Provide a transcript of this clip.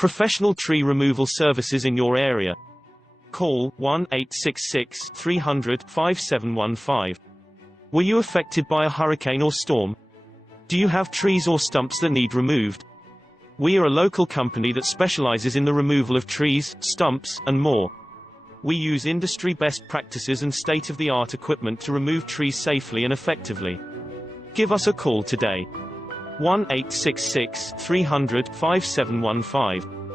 Professional tree removal services in your area. Call 1-866-300-5715. Were you affected by a hurricane or storm? Do you have trees or stumps that need removed? We are a local company that specializes in the removal of trees, stumps, and more. We use industry best practices and state-of-the-art equipment to remove trees safely and effectively. Give us a call today. 1-866-300-5715.